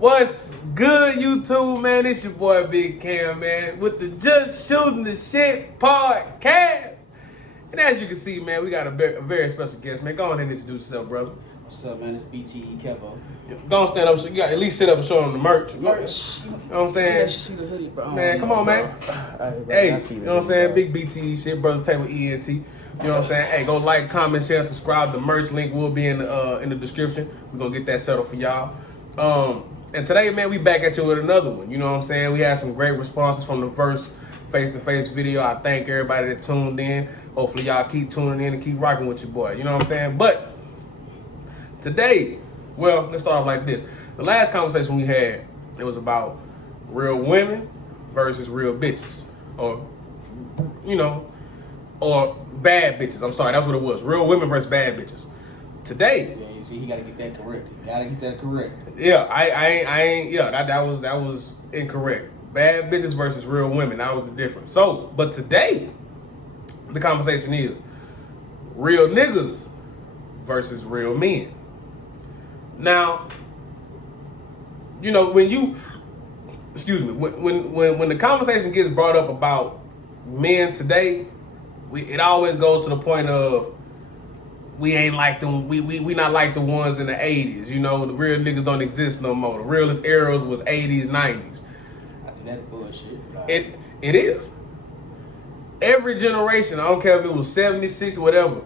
What's good, YouTube, man? It's your boy Big Cam, man, with the Just Shooting the Shit podcast. And as you can see, man, we got a very special guest, man. Go on and introduce yourself, brother. What's up, man? It's BTE Kevo. Go on, stand up. You got at least sit up and show them the merch. You know what I'm saying? Yeah, you see the hoodie, bro. Man, come on, man. Hey, you know what I'm saying? Big BTE shit, Brothers Table ENT. You know what I'm saying? Hey, go like, comment, share, subscribe. The merch link will be in the description. We're gonna get that settled for y'all. And today, man, we back at you with another one. You know what I'm saying? We had some great responses from the first face-to-face video. I thank everybody that tuned in. Hopefully, y'all keep tuning in and keep rocking with your boy. You know what I'm saying? But today, well, let's start off like this. The last conversation we had, it was about real women versus real bitches. Or, you know, or bad bitches. I'm sorry, that's what it was. Real women versus bad bitches. Today, yeah, you see, he gotta get that correct. Yeah, I ain't. Yeah, that was incorrect. Bad bitches versus real women. That was the difference. So, but today, the conversation is real niggas versus real men. Now, you know when the conversation gets brought up about men today, it always goes to the point of we ain't like them. We not like the ones in the 80s. You know, the real niggas don't exist no more. The realest eras was 80s, 90s. I think that's bullshit. It is. Every generation, I don't care if it was 76 or whatever,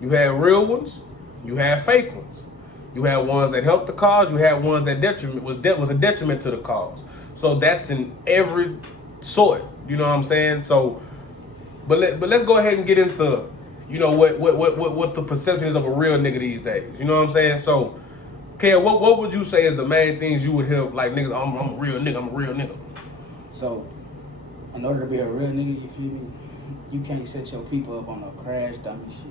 you had real ones, you had fake ones. You had ones that helped the cause, you had ones that was a detriment to the cause. So that's in every sort. You know what I'm saying? So, but let's go ahead and get into, you know, what the perception is of a real nigga these days. You know what I'm saying? So, Kev, what would you say is the main things you would hear, like, niggas, I'm a real nigga. So, in order to be a real nigga, you feel me? You can't set your people up on no crash dummy shit.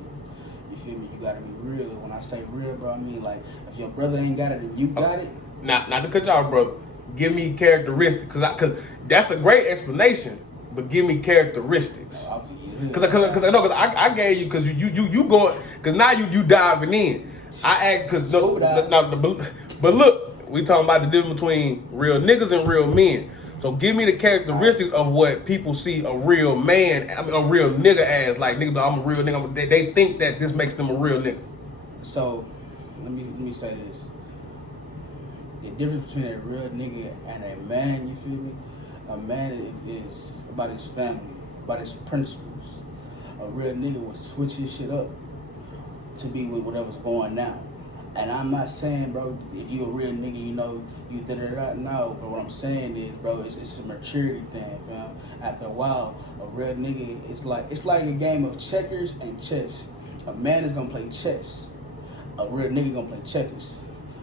You feel me? You gotta be real. When I say real, bro, I mean, like, if your brother ain't got it and you got it. Not to cut y'all, brother. Give me characteristics, cause that's a great explanation, but give me characteristics. Cause I gave you, cause you going, cause now you diving in. I act cause but look, we talking about the difference between real niggas and real men. So give me the characteristics of what people see a real man, I mean, a real nigga as. Like, nigga, I'm a real nigga. They think that this makes them a real nigga. So let me say this. The difference between a real nigga and a man, you feel me? A man is about his family, about his principles. A real nigga would switch his shit up to be with whatever's going now. And I'm not saying, bro, if you a real nigga, you know, you da-da-da. No, but what I'm saying is, bro, it's a maturity thing, fam. After a while, a real nigga, it's like a game of checkers and chess. A man is gonna play chess. A real nigga gonna play checkers.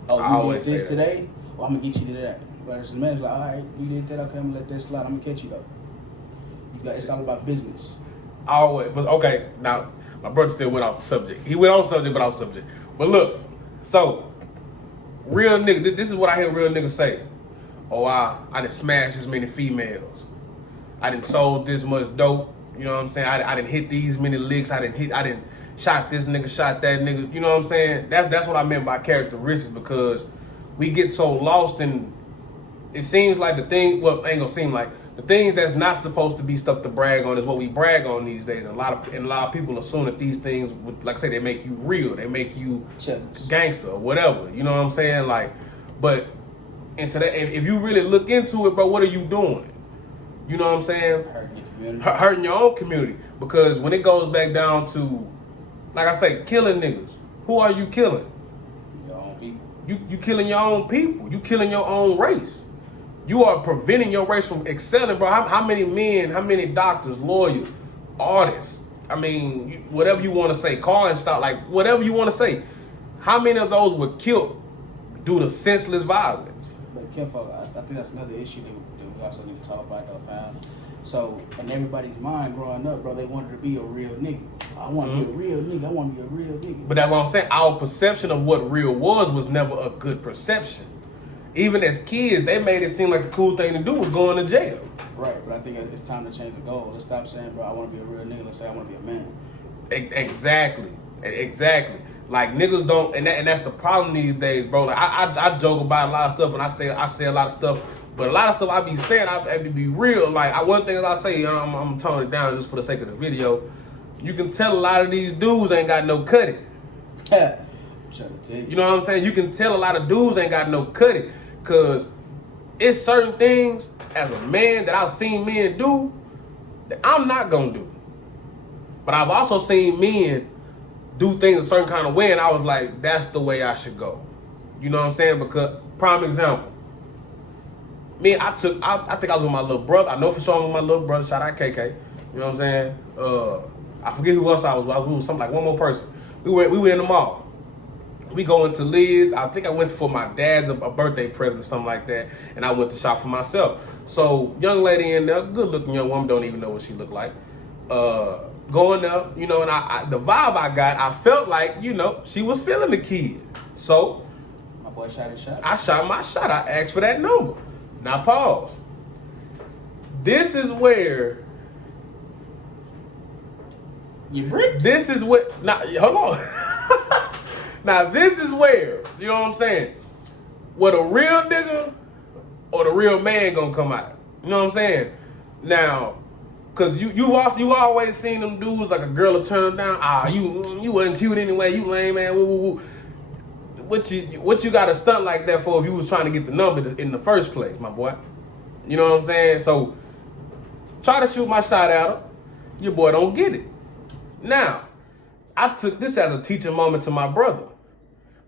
Oh, you did this today? Well, I'm gonna get you to that. But the man's like, all right, you did that, okay, I'm gonna let that slide. I'm gonna catch you though. It's all about business. Always, but okay. Now, my brother still went off the subject. He went on subject, but off subject. But look, so real nigga, this is what I hear real niggas say. Oh, I done smashed this many females. I done sold this much dope. You know what I'm saying? I done hit these many licks. I done shot this nigga, shot that nigga. You know what I'm saying? That's what I meant by characteristics, because we get so lost in, it seems like the thing, well, ain't gonna seem like, the things that's not supposed to be stuff to brag on is what we brag on these days. And a lot of people assume that these things, like I say, they make you real, they make you gangster or whatever. You know what I'm saying? Like, but into that, if you really look into it, bro, what are you doing? You know what I'm saying? Hurting your own community. Because when it goes back down to, like I say, killing niggas, who are you killing? Your own people. You killing your own people. You killing your own race. You are preventing your race from excelling, bro. How many men, how many doctors, lawyers, artists, I mean, whatever you want to say, car and stuff, like whatever you want to say, how many of those were killed due to senseless violence? But Kenfolk, I think that's another issue that we also need to talk about, though, fam. So, in everybody's mind growing up, bro, they wanted to be a real nigga. I want to be a real nigga. I want to be a real nigga. But that's what I'm saying. Our perception of what real was never a good perception. Even as kids, they made it seem like the cool thing to do was going to jail. Right, but I think it's time to change the goal. Let's stop saying, bro, I want to be a real nigga. Let's say I want to be a man. Exactly. Like niggas don't, and that's the problem these days, bro. Like I joke about a lot of stuff, and I say a lot of stuff, but a lot of stuff I be saying, I be real. Like one thing I say, I'm toning it down just for the sake of the video. You can tell a lot of these dudes ain't got no cutting. You know what I'm saying? You can tell a lot of dudes ain't got no cutting, cause it's certain things as a man that I've seen men do that I'm not gonna do. But I've also seen men do things a certain kind of way, and I was like, that's the way I should go. You know what I'm saying? Because, prime example, I think I was with my little brother. I know for sure I was with my little brother. Shout out KK. You know what I'm saying? I forget who else I was with. I was with something like one more person. We were in the mall. We go into Lids. I think I went for my dad's a birthday present or something like that, and I went to shop for myself. So, young lady in there, good looking young woman, don't even know what she looked like. Going up, you know, and I the vibe I got, I felt like, you know, she was feeling the kid. So, my boy shot his shot. I shot my shot. I asked for that number. Now, pause. This is where... You bricked? This is what... Now, hold on. Now, this is where, you know what I'm saying, where the real nigga or the real man gonna come out. You know what I'm saying? Now... Cause you always seen them dudes like a girl will turn them down. You wasn't cute anyway. You lame, man. Woo, woo, woo. What you got to stunt like that for if you was trying to get the number in the first place, my boy? You know what I'm saying? So try to shoot my shot at her. Your boy don't get it. Now I took this as a teaching moment to my brother,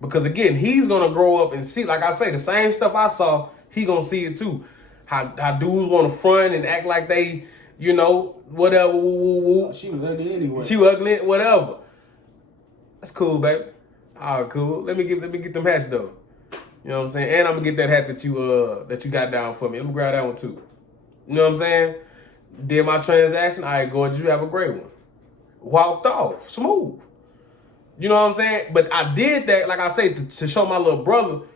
because again he's gonna grow up and see, like I say, the same stuff I saw. He gonna see it too. How dudes want to front and act like they. You know, whatever, woo, woo, woo. She was ugly anyway. She was ugly, whatever. That's cool, baby. All right, cool. Let me get them hats though. You know what I'm saying? And I'm gonna get that hat that you got down for me. Let me grab that one too. You know what I'm saying? Did my transaction. All right, gorgeous. You have a great one. Walked off, smooth. You know what I'm saying? But I did that, like I say, to show my little brother.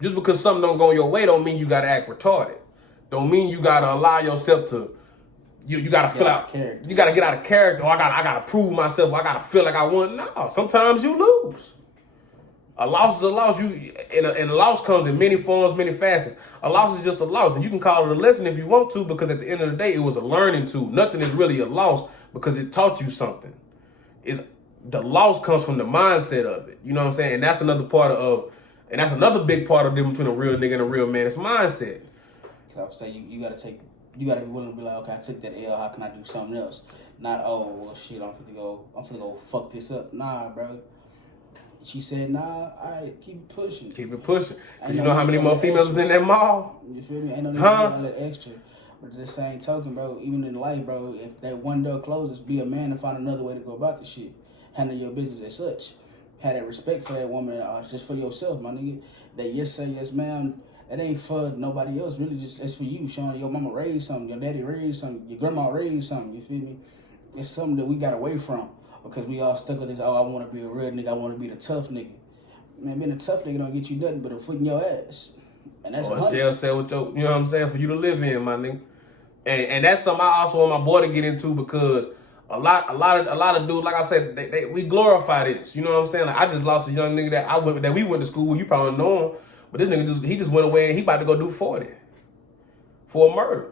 Just because something don't go your way, don't mean you gotta act retarded. Don't mean you gotta allow yourself to. You gotta fill out. You gotta get out of character. Or I gotta prove myself. Or I gotta feel like I won. No, sometimes you lose. A loss is a loss. And a loss comes in many forms, many facets. A loss is just a loss, and you can call it a lesson if you want to, because at the end of the day, it was a learning tool. Nothing is really a loss because it taught you something. The loss comes from the mindset of it. You know what I'm saying? And that's another and that's another big part of the difference between a real nigga and a real man. It's mindset. So I say you gotta be willing to be like, okay, I took that L, how can I do something else? Not, oh, well, shit, I'm finna go fuck this up. Nah, bro. She said, nah, all right, keep it pushing. Keep it pushing. Because you know how many more females was in that mall? You feel me? Ain't no need to let extra. But the same token, bro, even in life, bro, if that one door closes, be a man and find another way to go about the shit. Handle your business as such. Have that respect for that woman, just for yourself, my nigga. That yes sir, yes ma'am. It ain't for nobody else, really. Just it's for you, showing your mama raised something, your daddy raised something, your grandma raised something. You feel me? It's something that we got away from because we all stuck with this. Oh, I want to be a real nigga. I want to be the tough nigga. Man, being a tough nigga don't get you nothing but a foot in your ass, and that's a jail cell with your, you know what I'm saying, for you to live in, my nigga. And that's something I also want my boy to get into, because a lot of dudes, like I said, we glorify this. You know what I'm saying? Like, I just lost a young nigga that we went to school with. You probably know him. But this nigga he just went away and he about to go do 40 for a murder.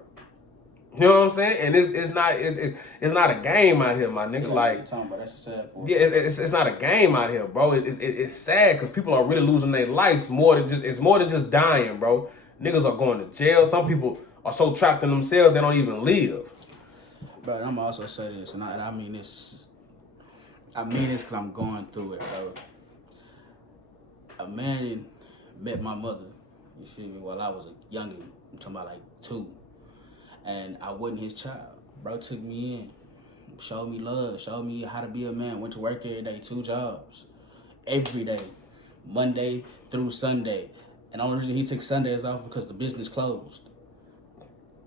You know what I'm saying? And it's not a game out here, my nigga. Yeah, like talking about, that's a sad part. Yeah, it's not a game out here, bro. It's sad because people are really losing their lives more than just dying, bro. Niggas are going to jail. Some people are so trapped in themselves they don't even live. But I'm gonna also say this, and I mean this. I mean this because I'm going through it, bro. A man met my mother, you feel me, while I was a youngin'. I'm talking about like 2. And I wasn't his child. Bro took me in, showed me love, showed me how to be a man, went to work every day, 2 jobs. Every day, Monday through Sunday. And the only reason he took Sundays off because the business closed.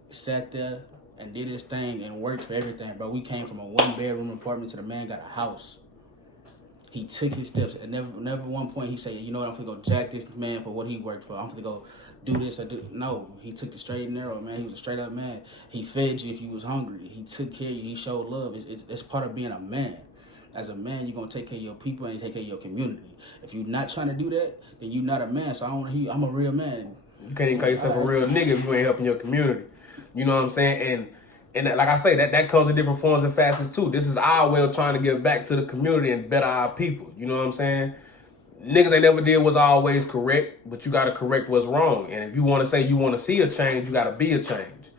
Sat there and did his thing and worked for everything, bro. We came from a 1-bedroom apartment to the man got a house. He took his steps, and never one point he said, you know what, I'm finna go jack this man for what he worked for. I'm finna go do this or do. No, he took the straight and narrow, man. He was a straight up man. He fed you if you was hungry. He took care of you. He showed love. It's part of being a man. As a man, you're gonna take care of your people and take care of your community. If you're not trying to do that, then you're not a man. So I don't hear I'm a real man. You can't even call yourself a real nigga if you ain't helping your community. You know what I'm saying? And like I say, that comes in different forms and facets too. This is our way of trying to give back to the community and better our people. You know what I'm saying? Niggas they never did was always correct, but you got to correct what's wrong. And if you want to say you want to see a change, you got to be a change.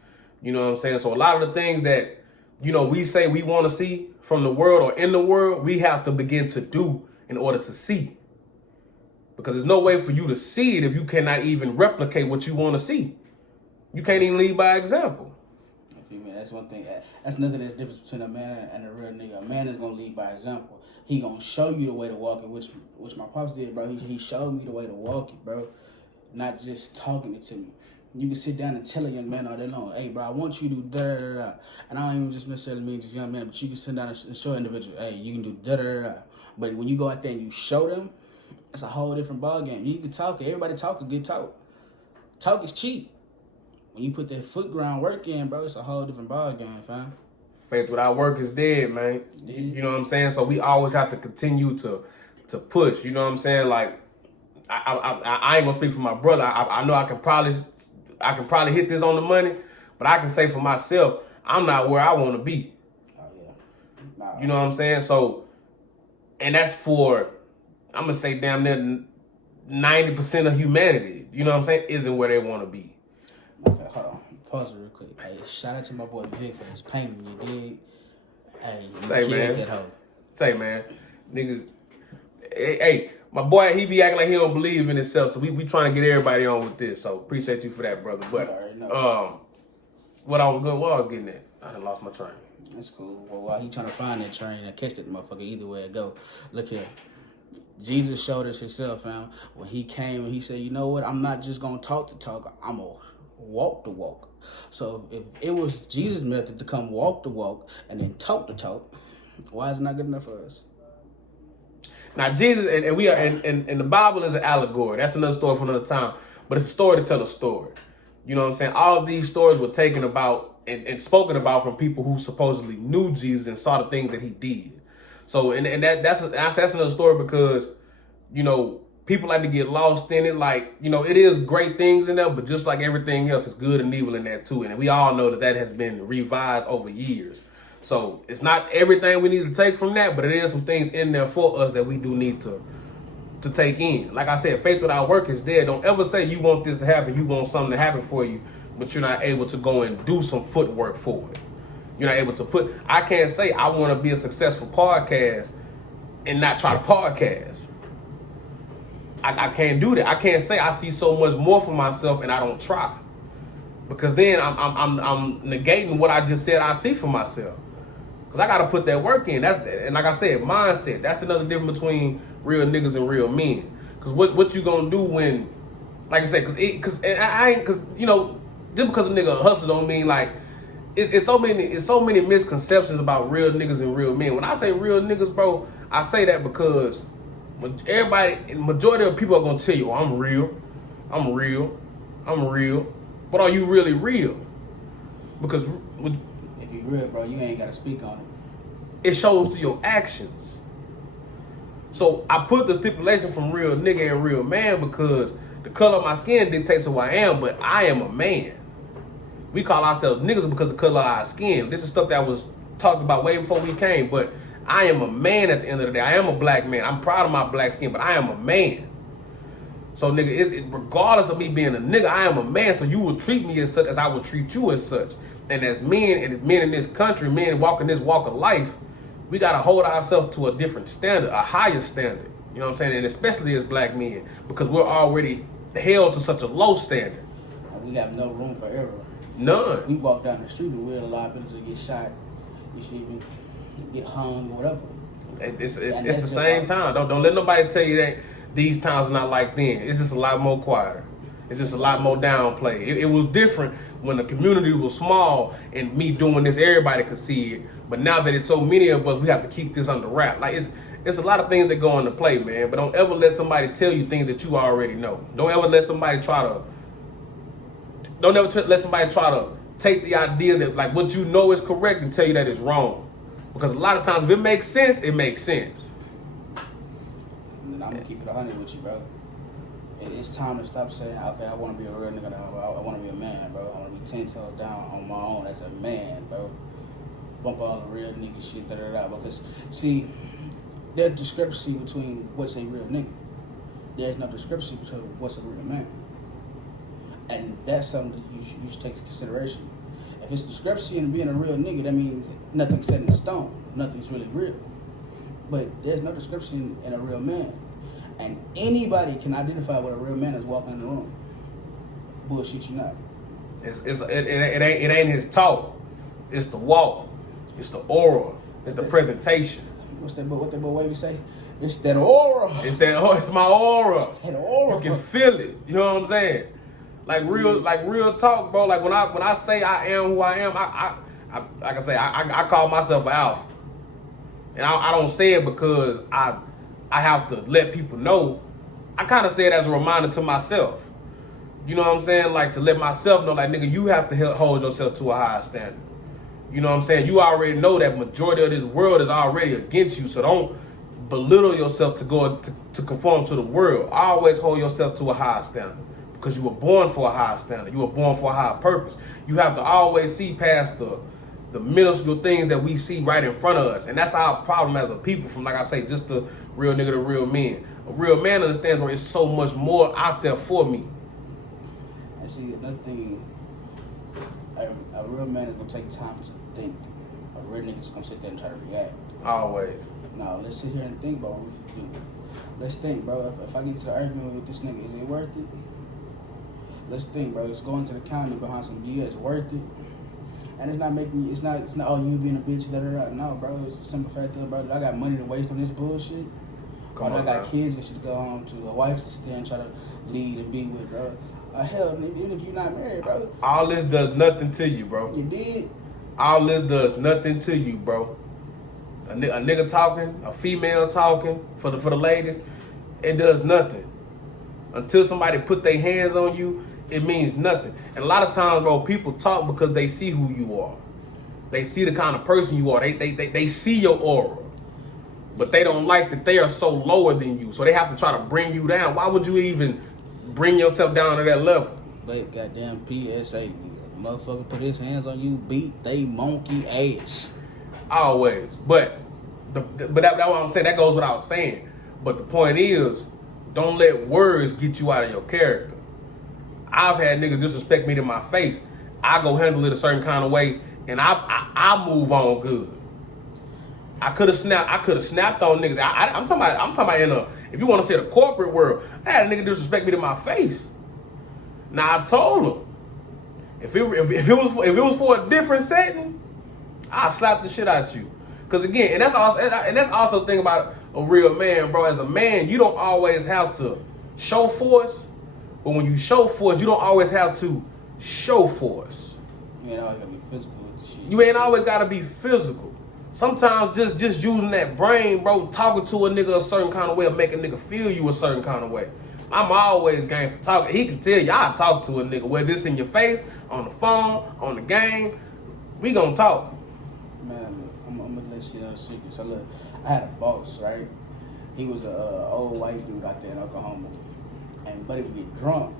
You know what I'm saying? So a lot of the things that, you know, we say we want to see from the world or in the world, we have to begin to do in order to see. Because there's no way for you to see it if you cannot even replicate what you want to see. You can't even lead by example. That's one thing. That's nothing that's difference between a man and a real nigga. A man is gonna lead by example. He gonna show you the way to walk it, which my pops did, bro. He showed me the way to walk it, bro. Not just talking it to me. You can sit down and tell a young man all day long, hey, bro, I want you to do da da da. And I don't even just necessarily mean just young man, but you can sit down and show an individual, hey, you can do da da da. But when you go out there and you show them, it's a whole different ball game. You can talk. Everybody talk a good talk. Talk is cheap. When you put that foot ground work in, bro, it's a whole different ball game, fam. Faith without work is dead, man. Yeah. You know what I'm saying? So we always have to continue to push. You know what I'm saying? Like I ain't gonna speak for my brother. I know I can probably hit this on the money, but I can say for myself, I'm not where I want to be. Oh yeah. Nah. You know what I'm saying? So, and that's for I'm gonna say damn near 90% of humanity. You know what I'm saying? Isn't where they want to be. Okay, hold on. Pause it real quick. Hey, shout out to my boy Vic for his painting, you dig? Hey, you Say, man. that hoe. Say, man. Niggas. Hey, my boy, he be acting like he don't believe in himself, so we trying to get everybody on with this. So appreciate you for that, brother. But what I was getting at, I done lost my train. That's cool. Well, while he trying to find that train, I catch that motherfucker either way it go. Look here. Jesus showed us himself, fam. When he came and he said, you know what? I'm not just gonna talk the talk. I'm gonna walk the walk. So if it was Jesus' method to come walk the walk and then talk the talk, why is it not good enough for us? Now Jesus and we are and the Bible is an allegory. That's another story for another time. But it's a story to tell a story. You know what I'm saying? All of these stories were taken about and spoken about from people who supposedly knew Jesus and saw the things that he did. So and that's another story because, you know, people like to get lost in it. Like, you know, it is great things in there, but just like everything else, it's good and evil in that too. And we all know that has been revised over years. So it's not everything we need to take from that, but it is some things in there for us that we do need to take in. Like I said, faith without work is dead. Don't ever say you want this to happen, you want something to happen for you, but you're not able to go and do some footwork for it. You're not able to I can't say I want to be a successful podcast and not try to podcast. I can't do that. I can't say I see so much more for myself and I don't try, because then I'm negating what I just said I see for myself. Because I gotta put that work in. And like I said, mindset. That's another difference between real niggas and real men. Because what you gonna do when, like I said, because you know, just because a nigga hustle don't mean like it's so many misconceptions about real niggas and real men. When I say real niggas, bro, I say that because majority of people are gonna tell you, oh, I'm real. But are you really real? Because if you real, bro, you ain't gotta speak on it. It shows through your actions. So I put the stipulation from real nigga and real man because the color of my skin dictates who I am, but I am a man. We call ourselves niggas because of the color of our skin. This is stuff that was talked about way before we came, but I am a man at the end of the day. I am a black man. I'm proud of my black skin, but I am a man. So, nigga, regardless of me being a nigga, I am a man. So you will treat me as such as I would treat you as such. And as men in this country, men walking this walk of life, we got to hold ourselves to a different standard, a higher standard. You know what I'm saying? And especially as black men, because we're already held to such a low standard. We got no room for error. None. We walk down the street and we're liability to get shot, you see me, get hung, whatever. It's the same time. Don't let nobody tell you that these times are not like then. It's just a lot more quieter. It's just a lot more downplayed. It was different when the community was small and me doing this, everybody could see it. But now that it's so many of us, we have to keep this under wrap. Like it's a lot of things that go into play, man. But don't ever let somebody tell you things that you already know. Don't ever let somebody try to take the idea that like what you know is correct and tell you that it's wrong. Because a lot of times, if it makes sense, it makes sense. And I'm gonna keep it 100 with you, bro. It's time to stop saying, okay, I want to be a real nigga now. I want to be a man, bro. I want to be 10 toes down on my own as a man, bro. Bump all the real nigga shit, da. Because, see, there's a discrepancy between what's a real nigga. There's no discrepancy between what's a real man. And that's something that you should take into consideration. If it's discrepancy in being a real nigga, that means nothing's set in stone. Nothing's really real. But there's no discrepancy in a real man. And anybody can identify what a real man is walking in the room. Bullshit you not. It ain't his talk. It's the walk. It's the aura. It's the presentation. What that boy Wavy say? It's that aura. It's my aura. It's that aura. You can feel it. You know what I'm saying? Like real talk, bro. Like when I say I am who I am, I like I say, I call myself an alpha. And I don't say it because I have to let people know. I kind of say it as a reminder to myself. You know what I'm saying? Like to let myself know, like, nigga, you have to hold yourself to a higher standard. You know what I'm saying? You already know that majority of this world is already against you, so don't belittle yourself to go to conform to the world. Always hold yourself to a higher standard because you were born for a higher standard. You were born for a higher purpose. You have to always see past the minuscule things that we see right in front of us. And that's our problem as a people, from, like I say, just the real nigga to real men. A real man understands where it's so much more out there for me. And see, another thing, a real man is going to take time to think. A real nigga is going to sit there and try to react. Always. Now, let's sit here and think about what we do. Let's think, bro. If I get to the argument with this nigga, is it worth it? Let's think, bro. Let's go into the county behind some BS. Worth it? And it's not making, it's not, oh, you being a bitch, da. No, bro. It's a simple fact that, bro, I got money to waste on this bullshit. Or I got kids and shit to go home to, a wife to sit there and try to lead and be with, bro. Hell, even if you're not married, bro. All this does nothing to you, bro. You did? All this does nothing to you, bro. A nigga talking, a female talking, for the ladies, it does nothing. Until somebody put their hands on you, it means nothing. And a lot of times, bro, people talk because they see who you are. They see the kind of person you are. They see your aura. But they don't like that they are so lower than you. So they have to try to bring you down. Why would you even bring yourself down to that level? But goddamn PSA, motherfucker put his hands on you, beat they monkey ass. Always. But that's what I'm saying. That goes without saying. But the point is, don't let words get you out of your character. I've had niggas disrespect me to my face. I go handle it a certain kind of way, and I move on good. I could have snapped on niggas. I'm talking about if you want to say the corporate world, I had a nigga disrespect me to my face. Now I told him, if it was for a different setting, I'll slap the shit out you. Cause again, and that's also the thing about a real man, bro. As a man, you don't always have to show force, but when you show force, you don't always have to show force. You ain't always gotta be physical with the shit. You ain't always gotta be physical. Sometimes just using that brain, bro, talking to a nigga a certain kind of way, or make a nigga feel you a certain kind of way. I'm always game for talking. He can tell you I talk to a nigga, whether it's in your face, on the phone, on the game. We gonna talk. Man, I'm gonna let you know a secret. So look, I had a boss, right? He was a old white dude out there in Oklahoma, and buddy would get drunk.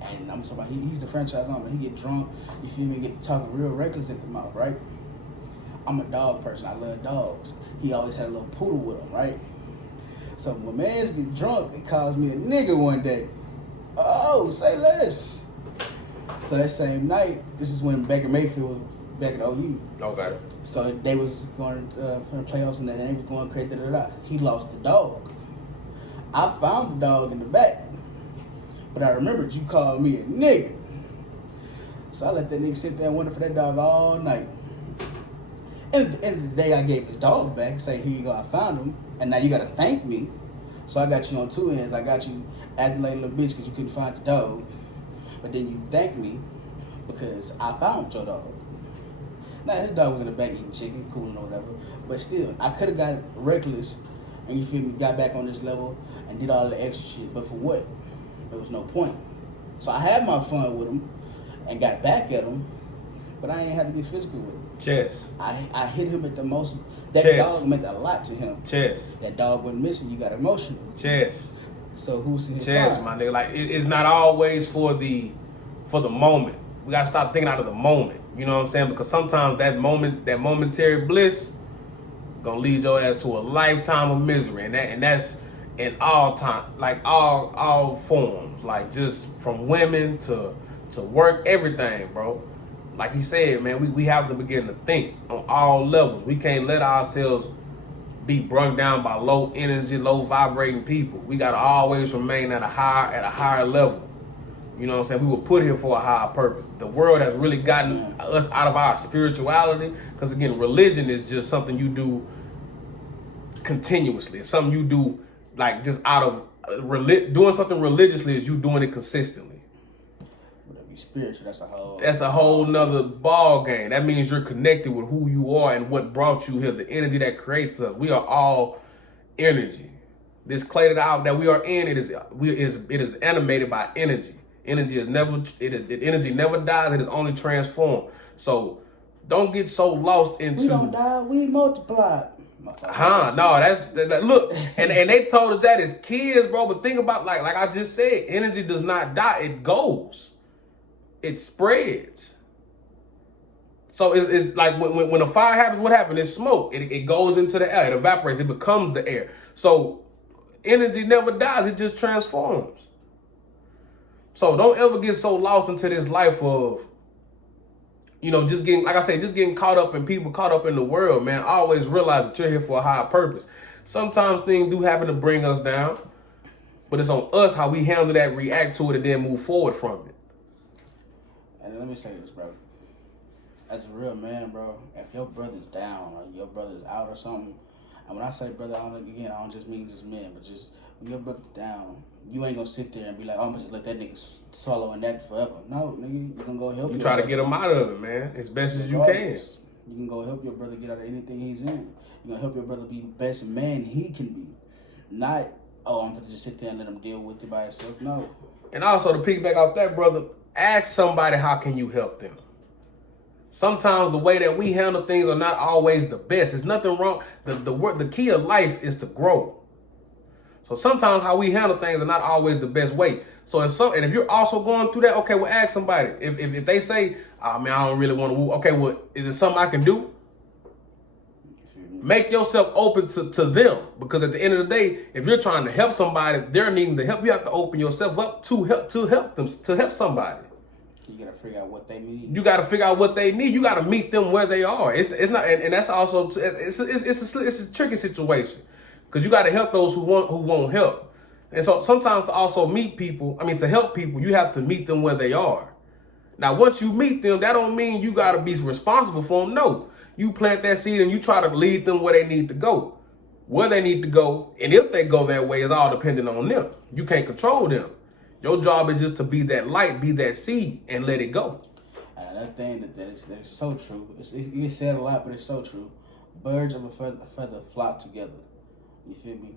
And I'm talking about he's the franchise owner. He get drunk, you feel me? Get talking real reckless at the mouth, right? I'm a dog person. I love dogs. He always had a little poodle with him, right? So when mans get drunk, it calls me a nigga one day. Oh, say less. So that same night, this is when Baker Mayfield was back at OU. Okay. So they was going for the playoffs and they was going crazy. He lost the dog. I found the dog in the back, but I remembered you called me a nigga. So I let that nigga sit there and wonder for that dog all night. And at the end of the day, I gave his dog back, say, here you go, I found him, and now you gotta thank me. So I got you on two ends. I got you acting like a little bitch because you couldn't find the dog, but then you thank me because I found your dog. Now, his dog was in the back eating chicken, cooling or whatever, but still, I could have got reckless, and you feel me, got back on this level and did all the extra shit, but for what? There was no point. So I had my fun with him and got back at him, but I ain't had to get physical with him. Chess. I hit him at the most. That Chess. dog meant a lot to him. Chess. That dog went missing. You got emotional. Chess. So who's in his Chess, pride? my nigga. Like it's not always for the moment. We gotta stop thinking out of the moment. You know what I'm saying? Because sometimes that momentary bliss, gonna lead your ass to a lifetime of misery, and that's in all time, like all forms, like just from women to work, everything, bro. Like he said, man, we have to begin to think on all levels. We can't let ourselves be brung down by low energy, low vibrating people. We gotta always remain at a higher level. You know what I'm saying? We were put here for a higher purpose. The world has really gotten us out of our spirituality, because again, religion is just something you do continuously. It's something you do like just out of doing something religiously is you doing it consistently. Spiritual, that's a whole nother ball game. That means you're connected with who you are and what brought you here, the energy that creates us. We are all energy. This clay that we are in, it is animated by energy. Energy energy never dies, it is only transformed. So don't get so lost into we don't die, we multiply. No, that's look, and they told us that as kids, bro. But think about like I just said, energy does not die, it goes. It spreads. So it's like when a fire happens, what happens? It's smoke. It goes into the air. It evaporates. It becomes the air. So energy never dies. It just transforms. So don't ever get so lost into this life of, just getting caught up in people, caught up in the world, man. Always realize that you're here for a higher purpose. Sometimes things do happen to bring us down, but it's on us how we handle that, react to it, and then move forward from it. And let me say this, bro. As a real man, bro, if your brother's down or your brother's out or something, and when I say brother, I don't just mean just men, but just when your brother's down, you ain't gonna sit there and be like, oh, I'm gonna just let that nigga swallow in that forever. No, nigga, you gonna go help. You try to get him out of it, man, as best as you can. You can go help your brother get out of anything he's in. You gonna help your brother be the best man he can be. Not, oh, I'm gonna just sit there and let him deal with it by himself. No. And also to piggyback off that, brother, ask somebody how can you help them. Sometimes the way that we handle things are not always the best. There's nothing wrong. The key of life is to grow. So sometimes how we handle things are not always the best way. So if you're also going through that, okay, well, ask somebody. If they say, oh man, I don't really want to woo. Okay, well, is it something I can do? Make yourself open to them, because at the end of the day, if you're trying to help somebody, they're needing the help. You have to open yourself up to help them, to help somebody. You gotta figure out what they need. You gotta figure out what they need. You gotta meet them where they are. It's not, and that's also it's a tricky situation, because you gotta help those who won't help. And so sometimes to also meet people, to help people, you have to meet them where they are. Now, once you meet them, that don't mean you gotta be responsible for them. No. You plant that seed and you try to lead them where they need to go. Where they need to go, and if they go that way, is all dependent on them. You can't control them. Your job is just to be that light, be that seed, and let it go. That thing that is so true. You said a lot, but it's so true. Birds of a feather flock together. You feel me?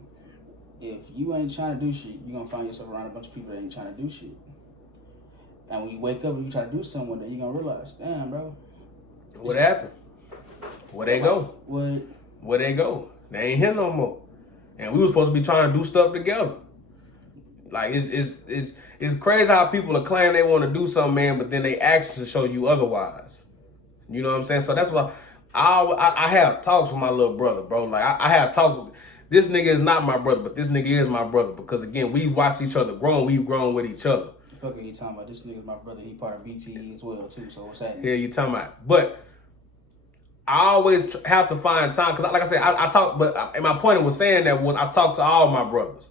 If you ain't trying to do shit, you're going to find yourself around a bunch of people that ain't trying to do shit. And when you wake up and you try to do something, then you're going to realize, damn, bro. What happened? Where they go? Where they go? They ain't here no more. And we were supposed to be trying to do stuff together. Like it's crazy how people are claiming they want to do something, man, but then they actions show you otherwise. You know what I'm saying? So that's why I have talks with my little brother, bro. Like I have talks. This nigga is not my brother, but this nigga is my brother, because again, we watched each other grow and we've grown with each other. The fuck are you talking about? This nigga's my brother. He part of BTE as well too. So what's happening? Yeah, you talking about, but. I always have to find time, because like I said, I talk, and my point was saying that was I talk to all my brothers,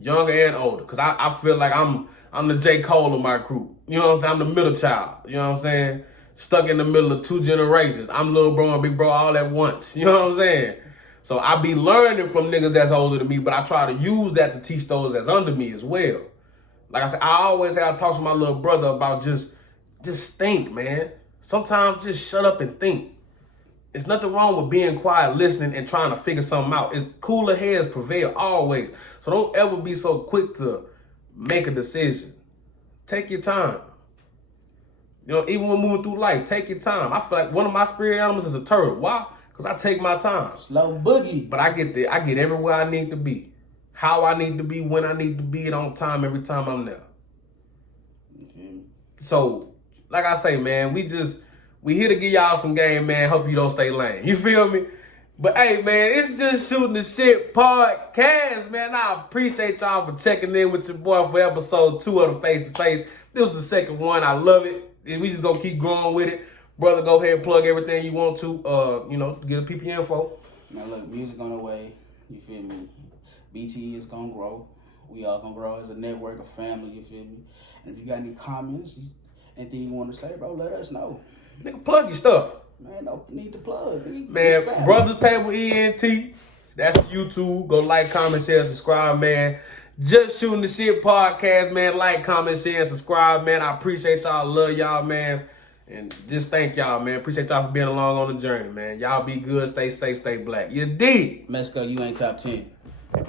younger and older, because I feel like I'm the J. Cole of my group. You know what I'm saying? I'm the middle child. You know what I'm saying? Stuck in the middle of two generations. I'm little bro and big bro all at once. You know what I'm saying? So I be learning from niggas that's older than me, but I try to use that to teach those that's under me as well. Like I said, I always have talks with my little brother about just think, man. Sometimes just shut up and think. There's nothing wrong with being quiet, listening, and trying to figure something out. It's cooler heads prevail always. So don't ever be so quick to make a decision. Take your time. You know, even when moving through life, take your time. I feel like one of my spirit animals is a turtle. Why? Because I take my time. Slow boogie. But I get everywhere I need to be. How I need to be, when I need to be, and on time every time I'm there. Mm-hmm. So, like I say, man, we here to give y'all some game, man. Hope you don't stay lame. You feel me? But hey, man, it's just Shooting the Shit podcast, man. I appreciate y'all for checking in with your boy for episode 2 of the Face to Face. This was the second one. I love it. And we just gonna keep growing with it. Brother, go ahead and plug everything you want to, get the people your info. Now look, music on the way. You feel me? BTE is gonna grow. We all gonna grow as a network, a family. You feel me? And if you got any comments, anything you want to say, bro, let us know. Nigga, plug your stuff. Man, no need to plug. Man, Brothers Table ENT. That's YouTube. Go like, comment, share, subscribe, man. Just Shooting the Shit podcast, man. Like, comment, share, and subscribe, man. I appreciate y'all. Love y'all, man. And just thank y'all, man. Appreciate y'all for being along on the journey, man. Y'all be good. Stay safe. Stay black. You dig? Mexico, you ain't top 10.